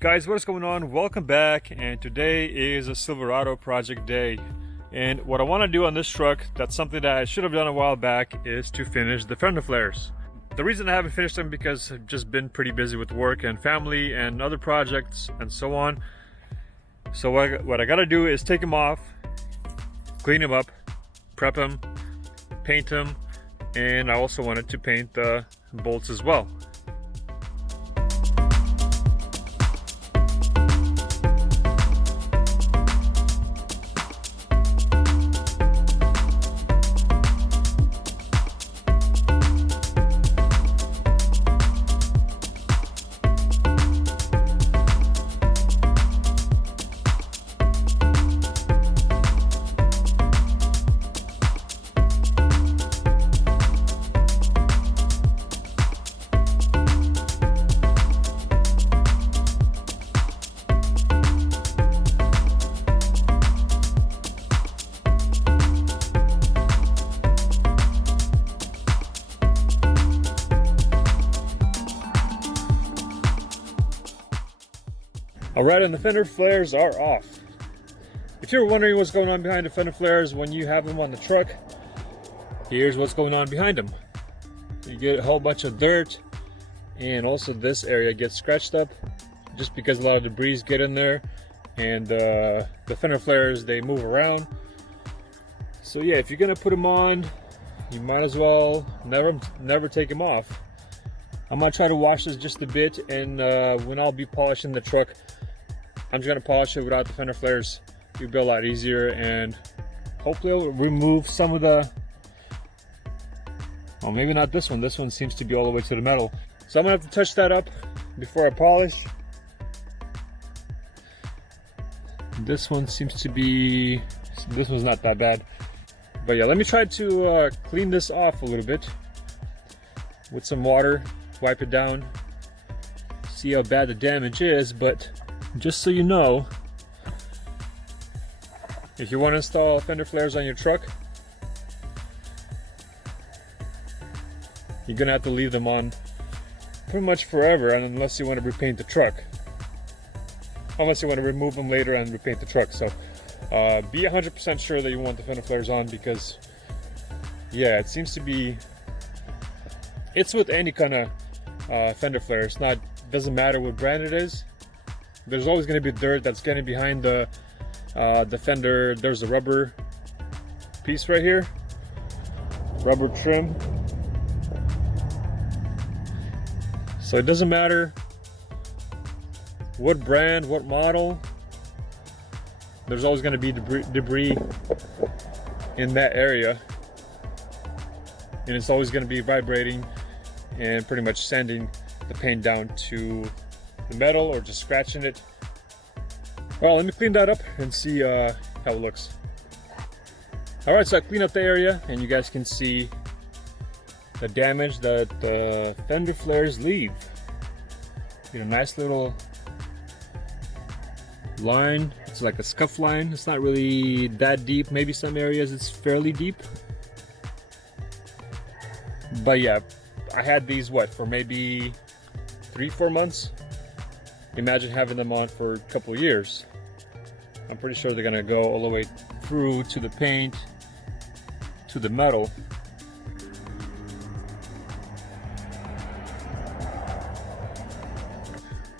Guys, what is going on? Welcome back, and today is a Silverado project day. And what I want to do on this truck, that's something that I should have done a while back, is to finish the fender flares. The reason I haven't finished them because I've just been pretty busy with work and family and other projects and so on. So what I gotta do is take them off, clean them up, prep them, paint them, and I also wanted to paint the bolts as well. Alright, and the fender flares are off. If you're wondering what's going on behind the fender flares when you have them on the truck, here's what's going on behind them. You get a whole bunch of dirt, and also this area gets scratched up just because a lot of debris get in there, and the fender flares, they move around. So yeah, if you're gonna put them on, you might as well never take them off. I'm gonna try to wash this just a bit, and when I'll be polishing the truck, I'm just gonna polish it without the fender flares. It'll be a lot easier, and hopefully it'll remove some of the, well, maybe not this one. This one seems to be all the way to the metal. So I'm gonna have to touch that up before I polish. This one seems to be, this one's not that bad. But yeah, let me try to clean this off a little bit with some water, wipe it down, see how bad the damage is. But just so you know, if you want to install fender flares on your truck, you're gonna have to leave them on pretty much forever, unless you want to repaint the truck. Unless you want to remove them later and repaint the truck. So be 100% sure that you want the fender flares on, because yeah, it seems to be, it's with any kind of fender flare. It's not, doesn't matter what brand it is. There's always going to be dirt that's getting behind the fender. There's a rubber piece right here, rubber trim. So it doesn't matter what brand, what model, there's always going to be debris in that area, and it's always going to be vibrating and pretty much sanding the paint down to the metal or just scratching it. Well, let me clean that up and see how it looks. Alright, so I cleaned up the area, and you guys can see the damage that the fender flares leave. You know, nice little line. It's like a scuff line. It's not really that deep. Maybe some areas it's fairly deep. But yeah, I had these, what, for maybe 3-4 months. Imagine having them on for a couple of years. I'm pretty sure they're gonna go all the way through to the paint, to the metal.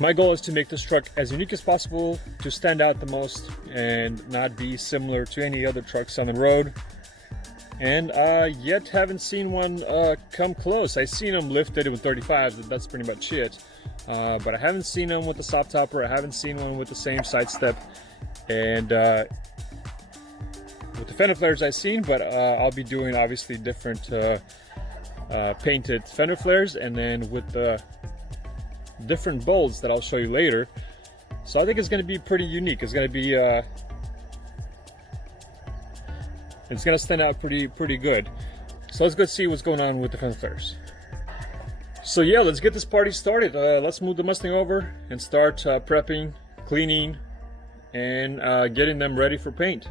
My goal is to make this truck as unique as possible, to stand out the most and not be similar to any other trucks on the road. And yet haven't seen one come close. I've seen them lifted with 35s, but that's pretty much it. But I haven't seen them with the soft topper. I haven't seen one with the same side step. And with the fender flares I've seen, but I'll be doing obviously different painted fender flares, and then with the different bolts that I'll show you later. So I think it's going to be pretty unique. It's going to be it's going to stand out pretty good. So let's go see what's going on with the fender flares. So yeah, let's get this party started. Let's move the Mustang over and start prepping, cleaning, and getting them ready for paint.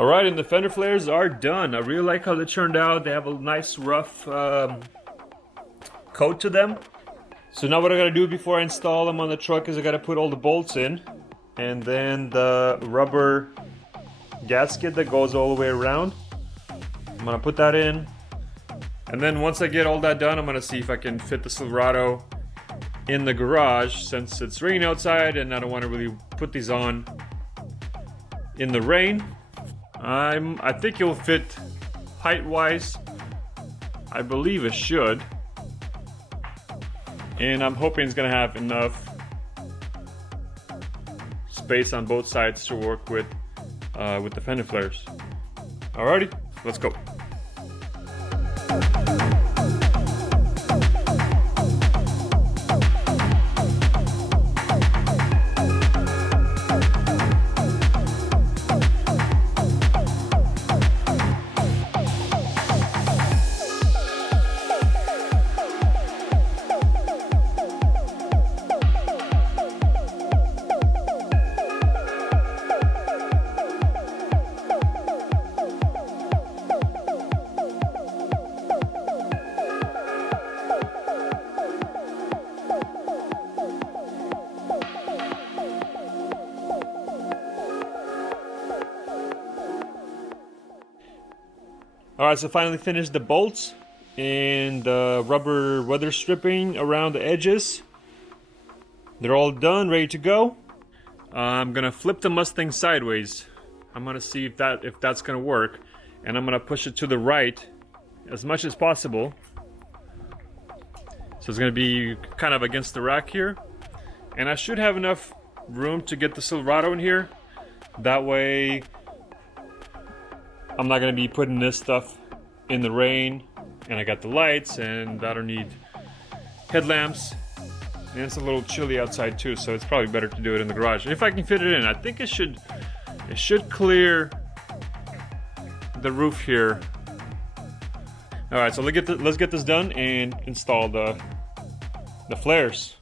Alright, and the fender flares are done. I really like how they turned out. They have a nice rough coat to them. So now what I gotta do before I install them on the truck is I gotta put all the bolts in. And then the rubber gasket that goes all the way around. I'm gonna put that in. And then once I get all that done, I'm gonna see if I can fit the Silverado in the garage, since it's raining outside and I don't want to really put these on in the rain. I think it'll fit height-wise. I believe it should. And I'm hoping it's gonna have enough space on both sides to work with the fender flares. Alrighty, let's go. Alright, so finally finished the bolts and the rubber weather stripping around the edges. They're all done, ready to go. I'm gonna flip the Mustang sideways. I'm gonna see if that's gonna work, and I'm gonna push it to the right as much as possible. So it's gonna be kind of against the rack here, and I should have enough room to get the Silverado in here. That way I'm not gonna be putting this stuff in the rain, and I got the lights, and I don't need headlamps, and it's a little chilly outside too, so it's probably better to do it in the garage. And if I can fit it in, I think it should clear the roof here. All right, so let's get this done and install the flares.